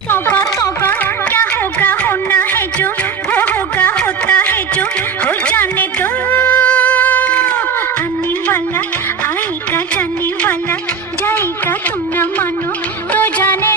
तौबा तौबा क्या होगा होना है जो वो होगा होता है जो हो जाने दो। आने वाला आएगा जाने वाला जाएगा तुम न मानो तो जाने